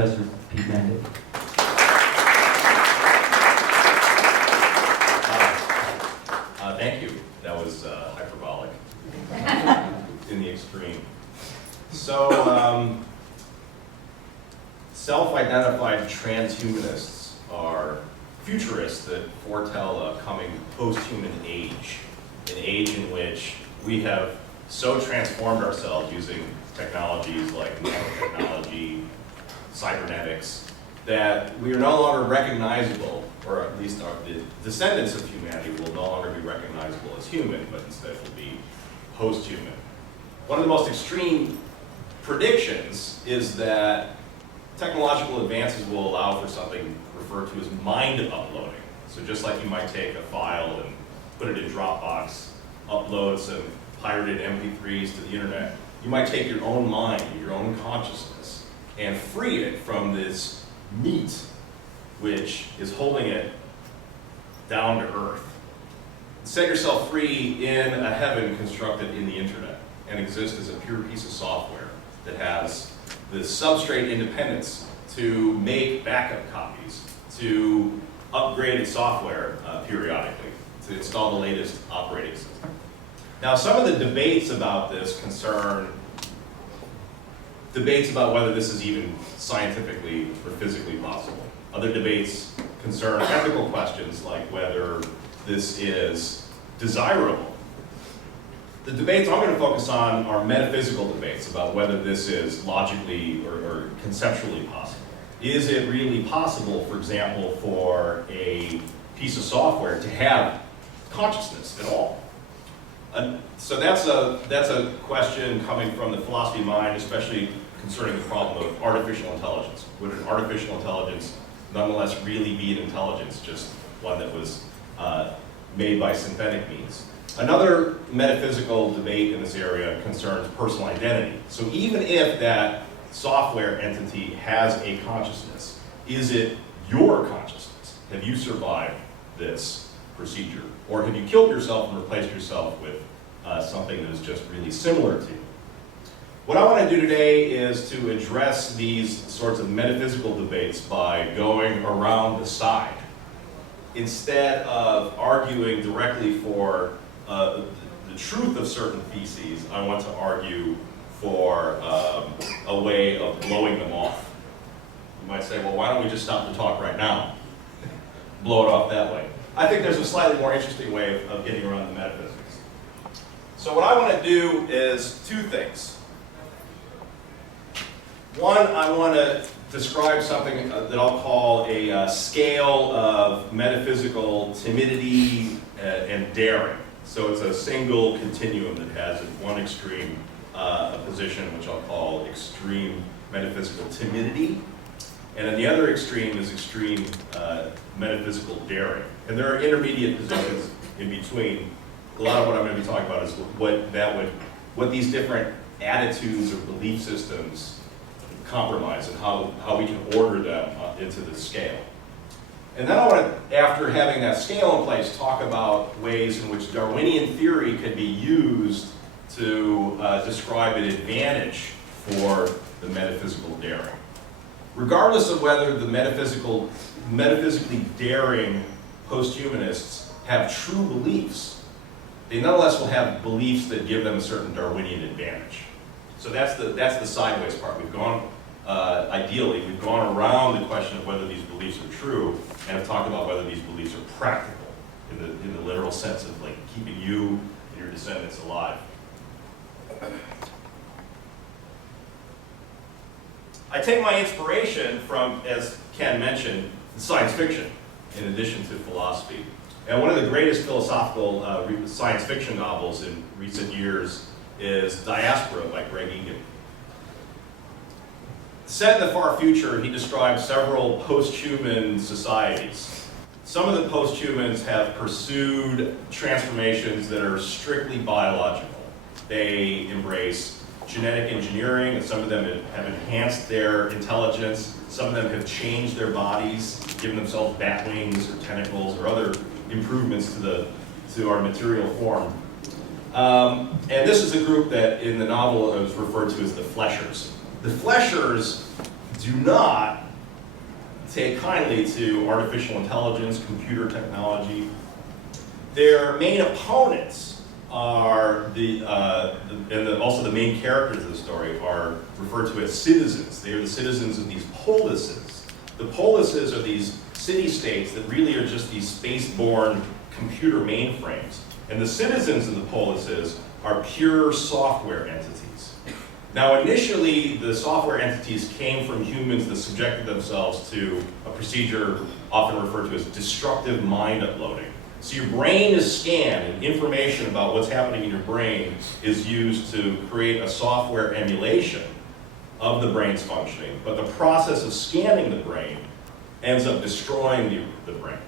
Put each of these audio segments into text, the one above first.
Professor Pete Mandik. Thank you. That was hyperbolic in the extreme. So, self-identified transhumanists are futurists that foretell a coming posthuman age, an age in which we have so transformed ourselves using technologies like nanotechnology, cybernetics, that we are no longer recognizable, or at least the descendants of humanity will no longer be recognizable as human, but instead will be post-human. One of the most extreme predictions is that technological advances will allow for something referred to as mind uploading. So just like you might take a file and put it in Dropbox, upload some pirated MP3s to the internet, you might take your own mind, your own consciousness, and free it from this meat which is holding it down to earth. Set yourself free in a heaven constructed in the internet and exist as a pure piece of software that has the substrate independence to make backup copies, to upgrade its software periodically, to install the latest operating system. Now, some of the debates about this concern debates about whether this is even scientifically or physically possible. Other debates concern ethical questions like whether this is desirable. The debates I'm going to focus on are metaphysical debates about whether this is logically or conceptually possible. Is it really possible, for example, for a piece of software to have consciousness at all? So that's a question coming from the philosophy of mind, especially concerning the problem of artificial intelligence. Would an artificial intelligence nonetheless really be an intelligence, just one that was made by synthetic means? Another metaphysical debate in this area concerns personal identity. So even if that software entity has a consciousness, is it your consciousness? Have you survived this procedure? Or have you killed yourself and replaced yourself with something that is just really similar to you? What I want to do today is to address these sorts of metaphysical debates by going around the side. Instead of arguing directly for the truth of certain theses, I want to argue for a way of blowing them off. You might say, well, why don't we just stop the talk right now? Blow it off that way. I think there's a slightly more interesting way of getting around the metaphysics. So what I want to do is two things. One, I want to describe something that I'll call a scale of metaphysical timidity and daring. So it's a single continuum that has at one extreme a position which I'll call extreme metaphysical timidity, and at the other extreme is extreme metaphysical daring. And there are intermediate positions in between. A lot of what I'm going to be talking about is what these different attitudes or belief systems compromise and how we can order them into the scale. And then I want to, after having that scale in place, talk about ways in which Darwinian theory can be used to describe an advantage for the metaphysical daring. Regardless of whether the metaphysically daring posthumanists have true beliefs, they nonetheless will have beliefs that give them a certain Darwinian advantage. So that's the sideways part. We've gone, ideally, we've gone around the question of whether these beliefs are true and have talked about whether these beliefs are practical in the literal sense of like keeping you and your descendants alive. I take my inspiration from, as Ken mentioned, science fiction in addition to philosophy. And one of the greatest philosophical science fiction novels in recent years is Diaspora by Greg Egan. Set in the far future, he describes several post-human societies. Some of the post-humans have pursued transformations that are strictly biological. They embrace genetic engineering, and some of them have enhanced their intelligence. Some of them have changed their bodies, given themselves bat wings or tentacles or other improvements to our material form. And this is a group that in the novel is referred to as the Fleshers. The Fleshers do not take kindly to artificial intelligence, computer technology. Their main opponents are also the main characters of the story are referred to as citizens. They are the citizens of these polises. The polises are these city-states that really are just these space-borne computer mainframes. And the citizens of the polises are pure software entities. Now, initially, the software entities came from humans that subjected themselves to a procedure often referred to as destructive mind uploading. So your brain is scanned, and information about what's happening in your brain is used to create a software emulation of the brain's functioning. But the process of scanning the brain ends up destroying the brain.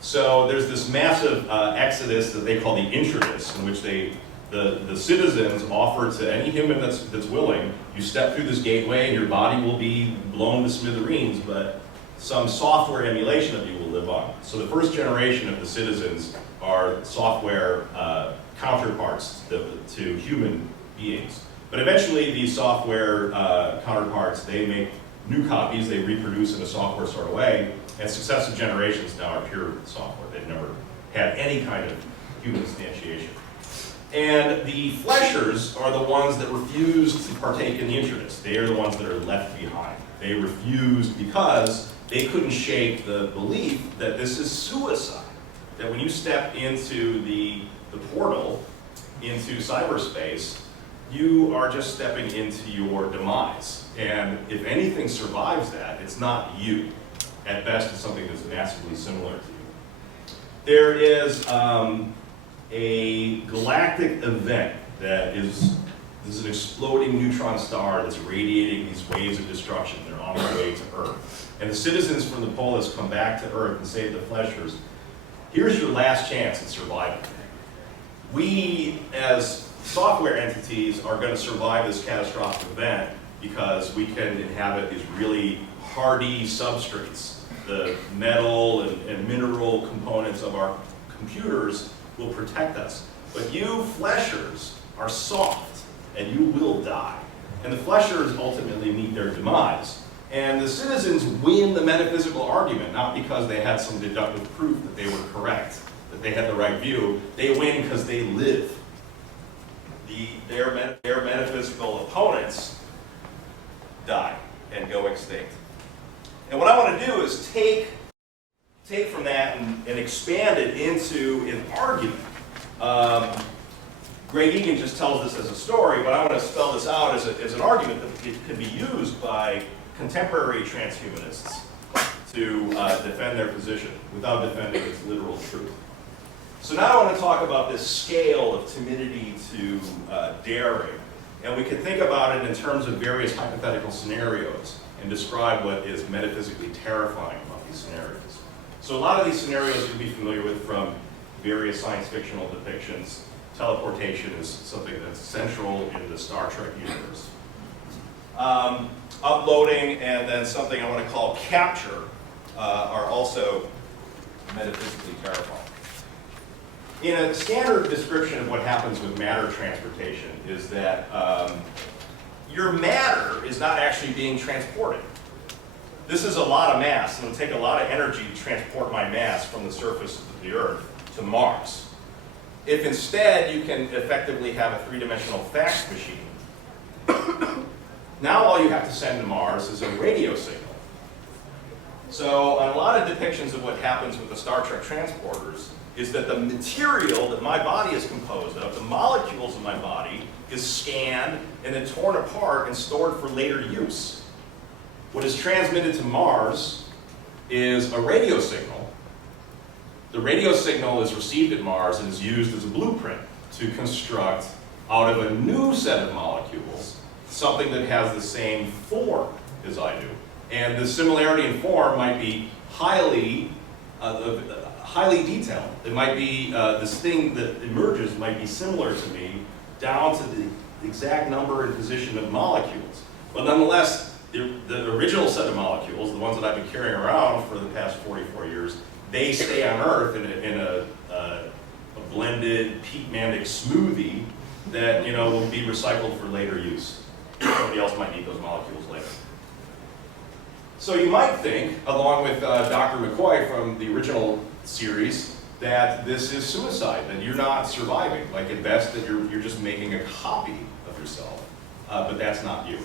So there's this massive exodus that they call the intradus, in which the citizens offer to any human that's willing, you step through this gateway and your body will be blown to smithereens, but some software emulation of you will live on. So the first generation of the citizens are software counterparts to human beings. But eventually these software counterparts, they make new copies, they reproduce in a software sort of way, and successive generations now are pure software. They've never had any kind of human instantiation. And the fleshers are the ones that refuse to partake in the intradus. They are the ones that are left behind. They refused because they couldn't shake the belief that this is suicide. That when you step into the portal, into cyberspace, you are just stepping into your demise. And if anything survives that, it's not you. At best, it's something that's massively similar to you. There is a galactic event that is an exploding neutron star that's radiating these waves of destruction. They're on their way to Earth. And the citizens from the polis come back to Earth and say to the fleshers, here's your last chance at survival. We, as software entities, are going to survive this catastrophic event because we can inhabit these really hardy substrates. The metal and mineral components of our computers will protect us. But you fleshers are soft, and you will die. And the fleshers ultimately meet their demise. And the citizens win the metaphysical argument, not because they had some deductive proof that they were correct, that they had the right view. They win because they live. Their metaphysical opponents die and go extinct. And what I want to do is take from that and expand it into an argument. Greg Egan just tells this as a story, but I want to spell this out as an argument that it can be used by contemporary transhumanists to defend their position without defending its literal truth. So now I want to talk about this scale of timidity to daring. And we can think about it in terms of various hypothetical scenarios and describe what is metaphysically terrifying about these scenarios. So a lot of these scenarios you'll be familiar with from various science fictional depictions. Teleportation is something that's central in the Star Trek universe. Uploading and then something I want to call capture are also metaphysically terrifying. In a standard description of what happens with matter transportation is that your matter is not actually being transported. This is a lot of mass, and it'll take a lot of energy to transport my mass from the surface of the Earth to Mars. If instead you can effectively have a three-dimensional fax machine, now all you have to send to Mars is a radio signal. So a lot of depictions of what happens with the Star Trek transporters is that the material that my body is composed of, the molecules of my body, is scanned and then torn apart and stored for later use. What is transmitted to Mars is a radio signal. The radio signal is received at Mars and is used as a blueprint to construct, out of a new set of molecules, something that has the same form as I do. And the similarity in form might be highly detailed. It might be, this thing that emerges might be similar to me down to the exact number and position of molecules. But nonetheless, the original set of molecules, the ones that I've been carrying around for the past 44 years, they stay on Earth in a blended peat Mandik smoothie that will be recycled for later use. Somebody else might need those molecules later. So you might think, along with Dr. McCoy from the original series, that this is suicide, that you're not surviving. Like at best, that you're just making a copy of yourself, but that's not you.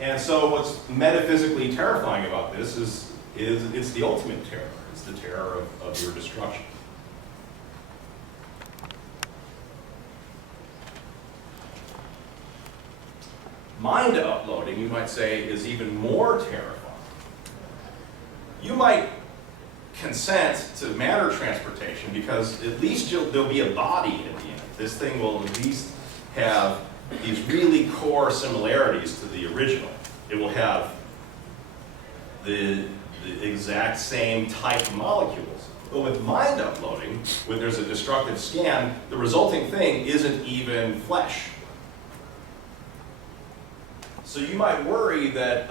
And so what's metaphysically terrifying about this is it's the ultimate terror. It's the terror of your destruction. Mind uploading, you might say, is even more terrifying. You might consent to matter transportation because at least there'll be a body at the end. This thing will at least have these really core similarities to the original. It will have the exact same type of molecules. But with mind uploading, when there's a destructive scan, the resulting thing isn't even flesh. So you might worry that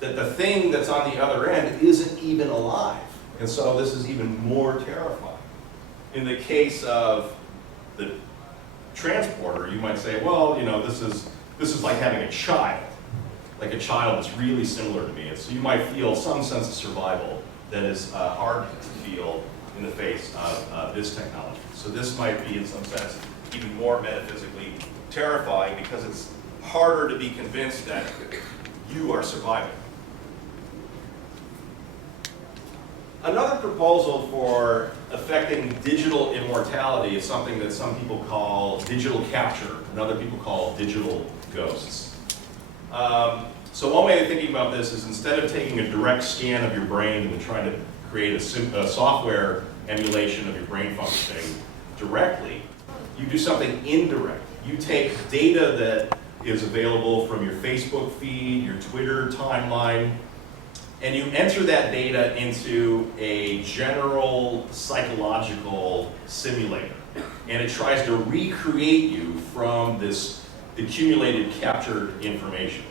that the thing that's on the other end isn't even alive. And so this is even more terrifying. In the case of the transporter, you might say, well, you know, this is like having a child. Like a child that's really similar to me. And so you might feel some sense of survival that is hard to feel in the face of this technology. So this might be, in some sense, even more metaphysically terrifying because it's harder to be convinced that you are surviving. Another proposal for affecting digital immortality is something that some people call digital capture, and other people call digital ghosts. So one way of thinking about this is instead of taking a direct scan of your brain and trying to create a software emulation of your brain functioning directly, you do something indirect. You take data that is available from your Facebook feed, your Twitter timeline, and you enter that data into a general psychological simulator. And it tries to recreate you from this accumulated, captured information.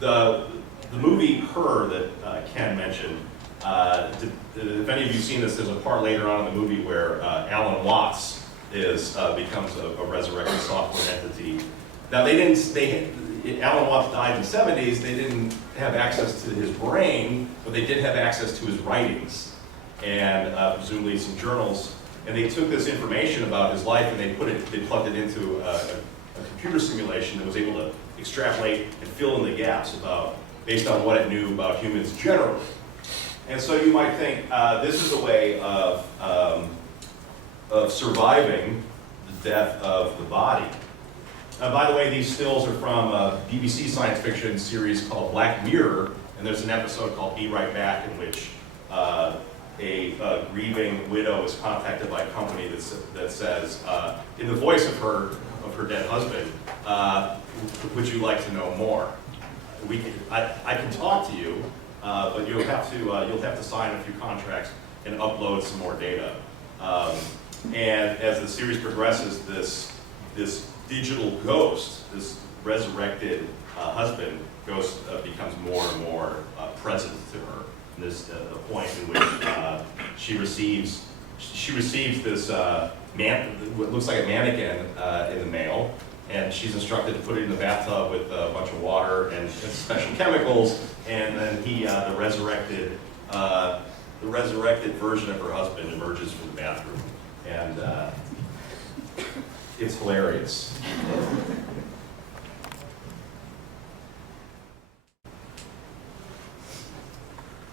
The movie Her that Ken mentioned, if any of you have seen this, there's a part later on in the movie where Alan Watts becomes a resurrected software entity. Now Alan Watts died in the 70s, they didn't have access to his brain, but they did have access to his writings and presumably some journals. And they took this information about his life and they plugged it into a computer simulation that was able to extrapolate and fill in the gaps based on what it knew about humans generally. And so you might think this is a way of surviving the death of the body. By the way, these stills are from a BBC science fiction series called Black Mirror, and there's an episode called Be Right Back in which a grieving widow is contacted by a company that says, in the voice of her dead husband, would you like to know more? I can talk to you, but you'll have to sign a few contracts and upload some more data. And as the series progresses, this digital ghost, this resurrected husband ghost, becomes more and more present to her. And there's a point in which she receives this what looks like a mannequin in the mail, and she's instructed to put it in the bathtub with a bunch of water and special chemicals, and then the resurrected version of her husband emerges from the bathroom, and it's hilarious.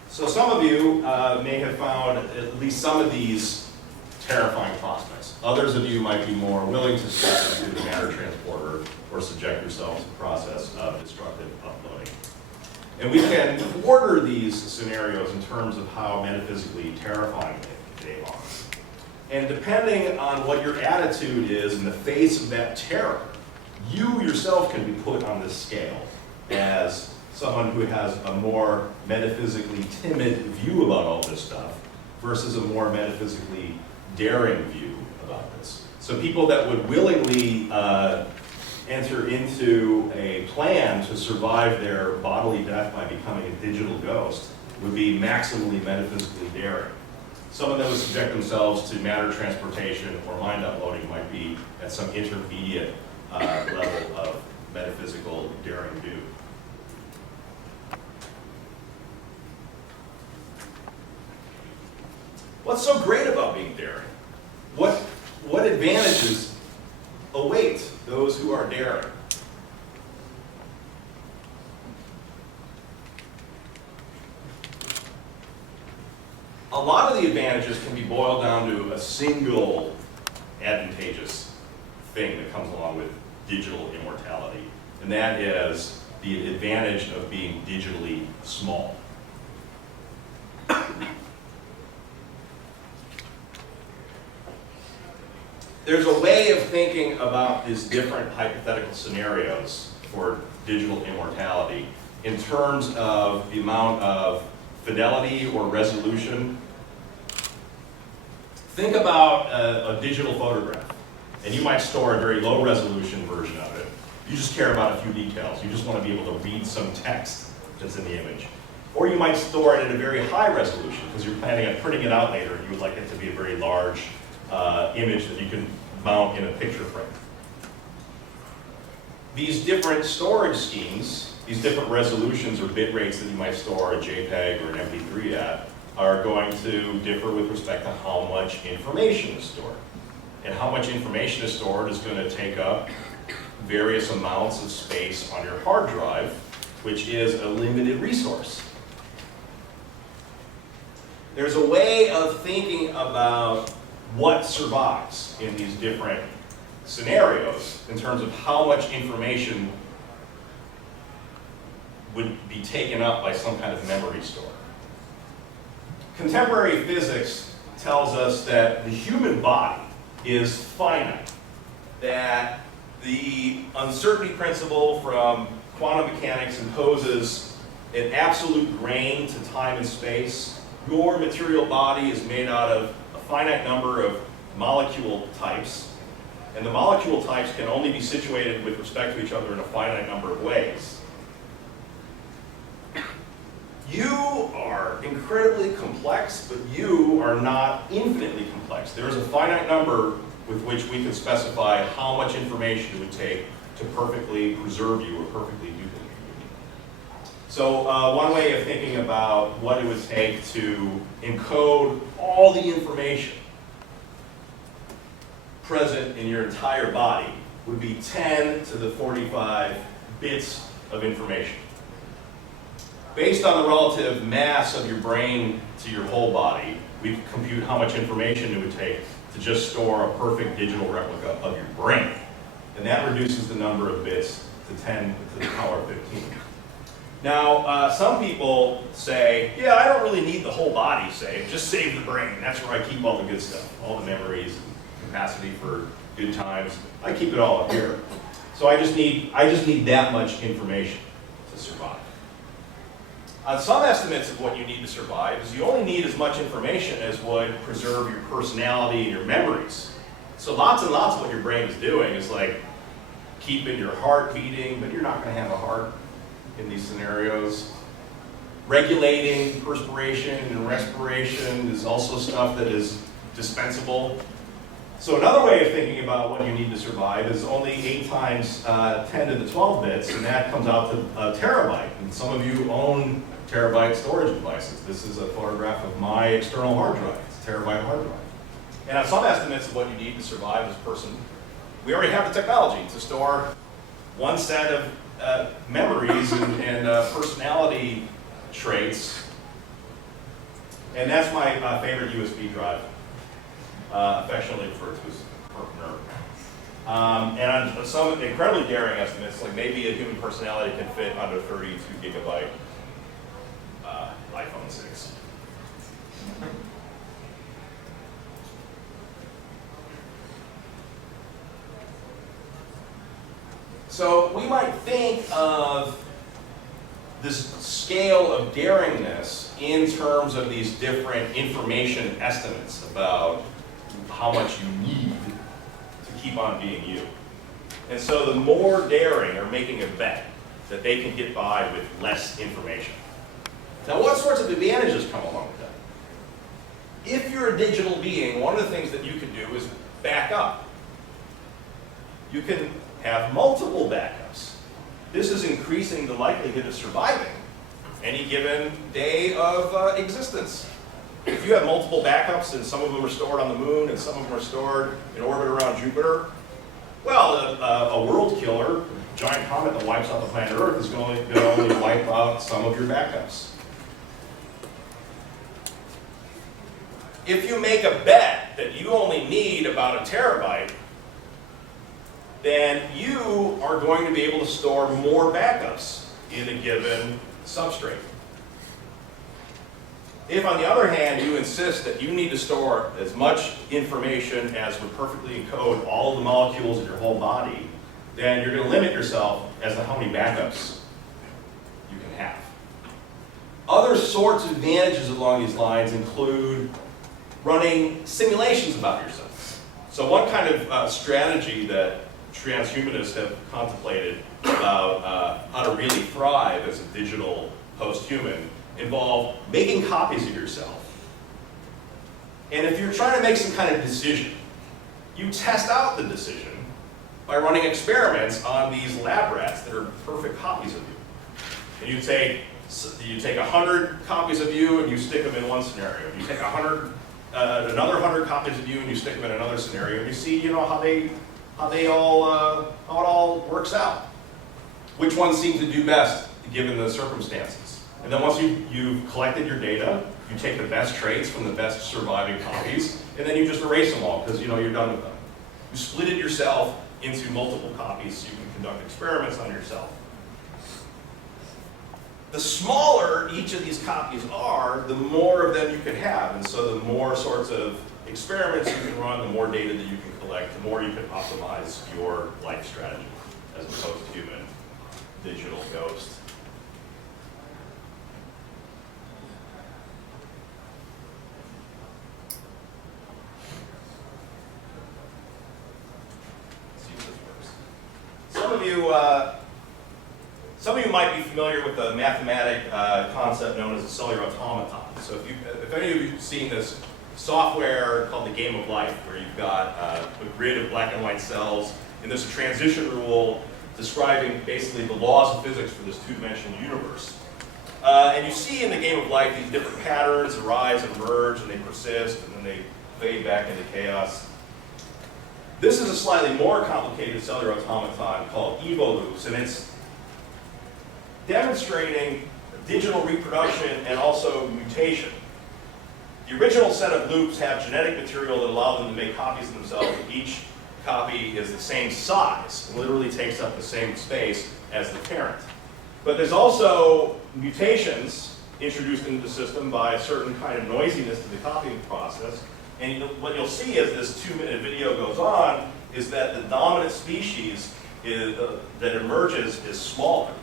So some of you may have found at least some of these terrifying prospects. Others of you might be more willing to step into the matter transporter or subject yourself to the process of destructive uploading. And we can order these scenarios in terms of how metaphysically terrifying they are. And depending on what your attitude is in the face of that terror, you yourself can be put on this scale as someone who has a more metaphysically timid view about all this stuff versus a more metaphysically daring view about this. So people that would willingly enter into a plan to survive their bodily death by becoming a digital ghost would be maximally metaphysically daring. Someone that would subject themselves to matter transportation or mind uploading might be at some intermediate level of metaphysical daring do. What's so great about being daring? What advantages await those who are daring? A lot of the advantages can be boiled down to a single advantageous thing that comes along with digital immortality, and that is the advantage of being digitally small. There's a way of thinking about these different hypothetical scenarios for digital immortality in terms of the amount of fidelity or resolution. Think about a digital photograph, and you might store a very low resolution version of it. You just care about a few details. You just want to be able to read some text that's in the image. Or you might store it at a very high resolution because you're planning on printing it out later and you would like it to be a very large image that you can mount in a picture frame. These different storage schemes, these different resolutions or bit rates that you might store a JPEG or an MP3 at, are going to differ with respect to how much information is stored. And how much information is stored is going to take up various amounts of space on your hard drive, which is a limited resource. There's a way of thinking about what survives in these different scenarios in terms of how much information would be taken up by some kind of memory store. Contemporary physics tells us that the human body is finite, that the uncertainty principle from quantum mechanics imposes an absolute grain to time and space. Your material body is made out of a finite number of molecule types, and the molecule types can only be situated with respect to each other in a finite number of ways. You are incredibly complex, but you are not infinitely complex. There is a finite number with which we can specify how much information it would take to perfectly preserve you or perfectly duplicate you. So one way of thinking about what it would take to encode all the information present in your entire body would be 10 to the 45 bits of information. Based on the relative mass of your brain to your whole body, we can compute how much information it would take to just store a perfect digital replica of your brain. And that reduces the number of bits to 10 to the power of 15. Now, some people say, yeah, I don't really need the whole body saved, just save the brain. That's where I keep all the good stuff, all the memories, capacity for good times. I keep it all up here. So I just need that much information to survive. On some estimates of what you need to survive is you only need as much information as would preserve your personality and your memories. So lots and lots of what your brain is doing is like keeping your heart beating, but you're not going to have a heart in these scenarios. Regulating perspiration and respiration is also stuff that is dispensable. So another way of thinking about what you need to survive is only 8 times 10 to the 12 bits, and that comes out to a terabyte. And some of you own terabyte storage devices. This is a photograph of my external hard drive. It's a terabyte hard drive. And on some estimates of what you need to survive as a person, we already have the technology to store one set of memories and personality traits. And that's my favorite USB drive, affectionately referred to as nerve. And on some incredibly daring estimates, like maybe a human personality can fit under 32 gigabyte iPhone 6. So we might think of this scale of daringness in terms of these different information estimates about how much you need to keep on being you. And so the more daring are making a bet that they can get by with less information. Now, what sorts of advantages come along with that? If you're a digital being, one of the things that you can do is back up. You can have multiple backups. This is increasing the likelihood of surviving any given day of existence. if you have multiple backups and some of them are stored on the moon and some of them are stored in orbit around Jupiter, well, a world killer, a giant comet that wipes out the planet Earth is going to only wipe out some of your backups. If you make a bet that you only need about a terabyte, then you are going to be able to store more backups in a given substrate. If, on the other hand, you insist that you need to store as much information as would perfectly encode all of the molecules in your whole body, then you're going to limit yourself as to how many backups you can have. Other sorts of advantages along these lines include running simulations about yourself. So one kind of strategy that transhumanists have contemplated about how to really thrive as a digital posthuman involve making copies of yourself. And if you're trying to make some kind of decision, you test out the decision by running experiments on these lab rats that are perfect copies of you. And you take 100 copies of you and you stick them in one scenario. You take another 100 copies of you and you stick them in another scenario, and you see, how it all works out. Which ones seem to do best given the circumstances. And then once you've collected your data, you take the best traits from the best surviving copies, and then you just erase them all because you're done with them. You split it yourself into multiple copies so you can conduct experiments on yourself. The smaller each of these copies are, the more of them you can have. And so the more sorts of experiments you can run, the more data that you can collect, the more you can optimize your life strategy as a posthuman digital ghost. Some of you might be familiar with the mathematic concept known as a cellular automaton. So if any of you have seen this software called the Game of Life, where you've got a grid of black and white cells, and there's a transition rule describing basically the laws of physics for this two-dimensional universe. And you see in the Game of Life these different patterns arise and emerge, and they persist, and then they fade back into chaos. This is a slightly more complicated cellular automaton called Evo Loops, and it's demonstrating digital reproduction and also mutation. The original set of loops have genetic material that allow them to make copies of themselves. Each copy is the same size, and literally takes up the same space as the parent. But there's also mutations introduced into the system by a certain kind of noisiness to the copying process. And what you'll see as this 2-minute video goes on is that the dominant species that emerges is smaller.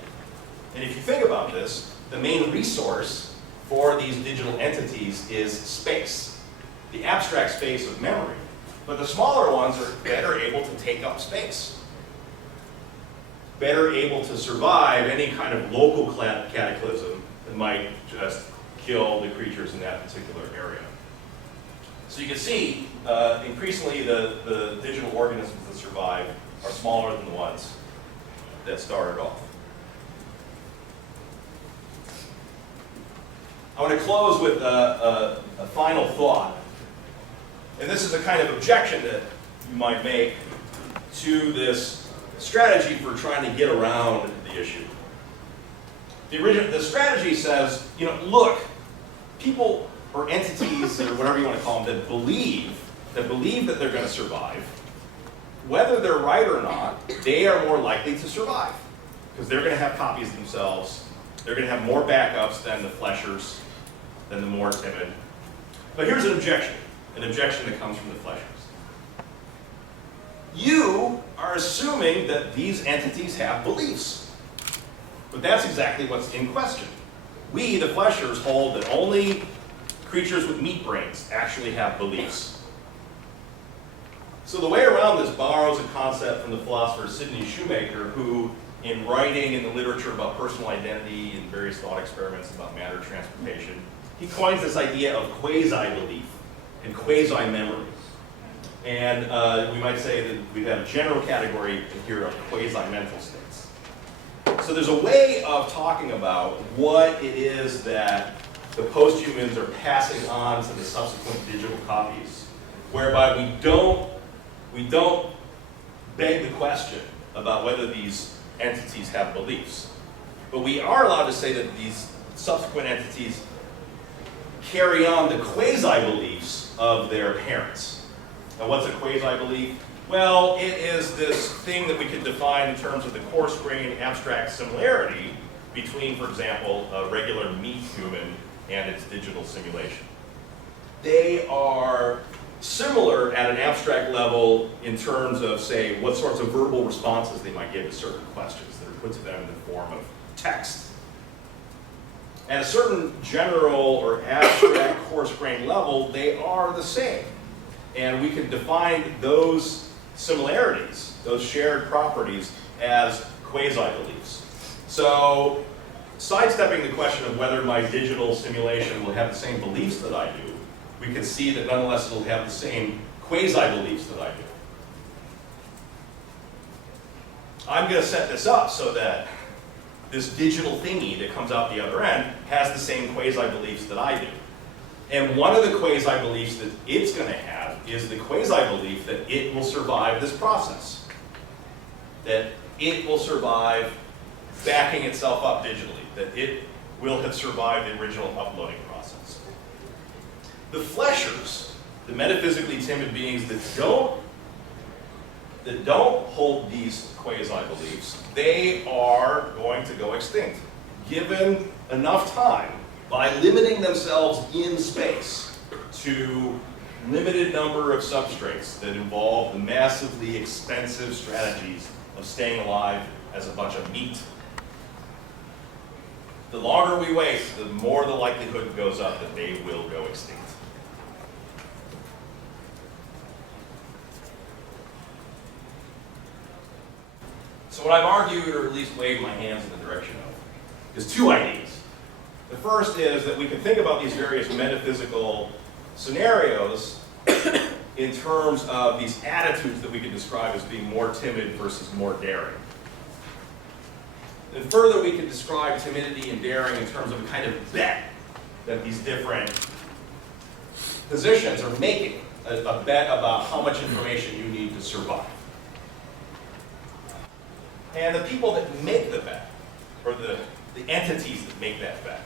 And if you think about this, the main resource for these digital entities is space, the abstract space of memory. But the smaller ones are better able to take up space, better able to survive any kind of local cataclysm that might just kill the creatures in that particular area. So you can see, increasingly the digital organisms that survive are smaller than the ones that started off. I want to close with a final thought. And this is a kind of objection that you might make to this strategy for trying to get around the issue. The strategy says, look, people or entities or whatever you want to call them that believe that they're going to survive, whether they're right or not, they are more likely to survive because they're going to have copies of themselves. They're going to have more backups than the fleshers, than the more timid. But here's an objection that comes from the fleshers. You are assuming that these entities have beliefs. But that's exactly what's in question. We, the fleshers, hold that only creatures with meat brains actually have beliefs. So the way around this borrows a concept from the philosopher Sidney Shoemaker, who, in writing in the literature about personal identity and various thought experiments about matter transportation, he coins this idea of quasi-belief and quasi-memory. And we might say that we have a general category here of quasi-mental states. So there's a way of talking about what it is that the posthumans are passing on to the subsequent digital copies, whereby we don't beg the question about whether these entities have beliefs. But we are allowed to say that these subsequent entities carry on the quasi-beliefs of their parents. Now, what's a quasi-belief? Well, it is this thing that we can define in terms of the coarse-grained abstract similarity between, for example, a regular meat human and its digital simulation. They are similar at an abstract level in terms of, say, what sorts of verbal responses they might give to certain questions that are put to them in the form of text. At a certain general or abstract coarse-grained level, they are the same. And we can define those similarities, those shared properties, as quasi-beliefs. So, sidestepping the question of whether my digital simulation will have the same beliefs that I do, we can see that nonetheless it'll have the same quasi-beliefs that I do. I'm going to set this up so that this digital thingy that comes out the other end has the same quasi-beliefs that I do. And one of the quasi-beliefs that it's going to have is the quasi-belief that it will survive this process. That it will survive backing itself up digitally. That it will have survived the original uploading process. The fleshers, the metaphysically timid beings that don't hold these quasi-beliefs, they are going to go extinct, given enough time, by limiting themselves in space to limited number of substrates that involve the massively expensive strategies of staying alive as a bunch of meat. The longer we wait, the more the likelihood goes up that they will go extinct. So what I've argued, or at least waved my hands in the direction of, is two ideas. The first is that we can think about these various metaphysical scenarios in terms of these attitudes that we can describe as being more timid versus more daring. And further, we can describe timidity and daring in terms of a kind of bet that these different positions are making, a bet about how much information you need to survive. And the people that make the bet, or the entities that make that bet,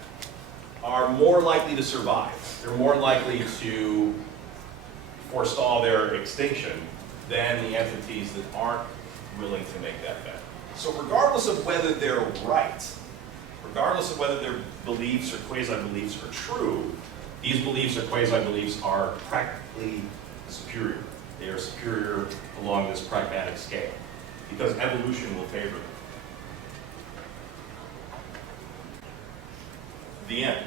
are more likely to survive. They're more likely to forestall their extinction than the entities that aren't willing to make that bet. So regardless of whether they're right, regardless of whether their beliefs or quasi-beliefs are true, these beliefs or quasi-beliefs are practically superior. They are superior along this pragmatic scale, because evolution will favor them. The end.